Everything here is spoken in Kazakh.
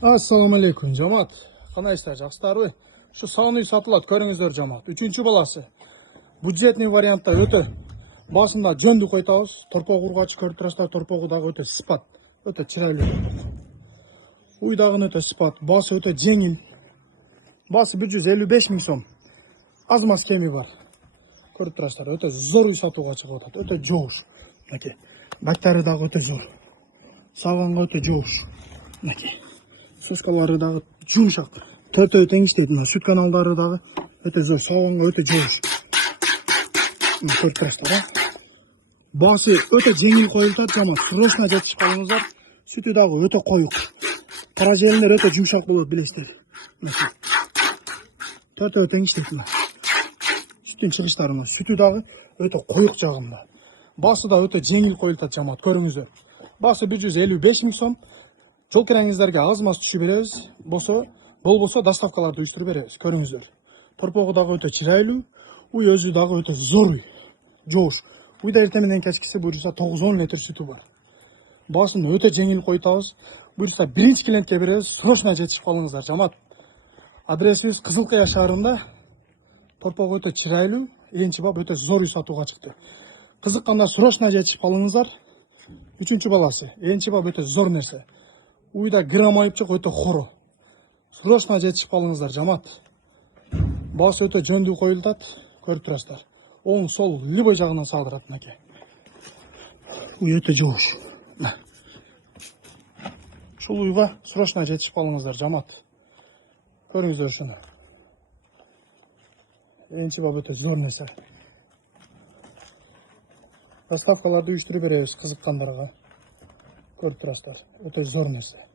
Assalamu alaikum жамаат. Қанайсыздар, жақсыларбы? Şu сауын үй сатылады, көріңіздер жамаат. Üçüncü баласы. Бюджетный вариантта өте басында жөнді қойтауыз. Торпоқ урғачы көріп тұрасыздар, торпоғы дағы өте сыпат. Өте чырайлы. Уйдағын өте сыпат. Басы өте жеңіл. Басы 155 мың сом. Аз мас кеми бар. Көріп тұрасыздар, өте зор үй сатуға шығып отады. Өте жоғыш. Мәке. Бактары дағы өте зор. Сағанға өте жоғыш. Мәке. Соскалары дағы жұмшақ. Төртеу теңістейді. Сүт каналдары дағы өте зор. Сауынға өте жоғыш. Көріп тұрасыздар. Басы өте жеңіл қойылтады жамаат. Срочно жетішіп қалыңыздар. Сүті дағы өте қойық. Қара желіндер өте жұмшақ болады, білесіздер. Төртеу теңістейді. Сүттің шығыштарына. Сүті дағы өте қойық жағында. Басы да өте жеңіл қойылтады жамаат. Көріңіздер. Басы 155 мың сом. Жол кірәңіздерге аз мас түші береміз. Бол болса доставкаларды үйістіріп береміз. Көріңіздер. Торпоғы дағы өте чырайлы. Уй өзі дағы өте зор үй. Жош. Уйда ертеменен кешкісі бұйырса 9-10 литр сүті бар. Басын өте жеңіл қойтауыз. Бұйырса бірінші клиентке береміз. Срочно жетішіп қалыңыздар жамаат. Адресіміз Қызылқия шаарында. Торпоғы өте чырайлы. Екінші бап өте зор үй сатуға шықты. Қызыққанда срочно жетішіп қалыңыздар. Üçüncü баласы. Екінші бап өте зор нәрсе. Уйда грамм айыпчық өте хоро. Срочно жетішіп қалыңыздар жамаат. Басы өте жөнді қойылтады. Көріп тұрасыздар. Оң сол любой жағынан салдырады мәке. Уй өте жоғыш. Шул уйға срочно жетішіп қалыңыздар жамаат. Көріңіздер шыны. Екінші бап өте зор нәрсе. Доставкаларды үйістіріп береміз қызыққандарға. Көріп тұрасыздар. Өте зор нәрсе.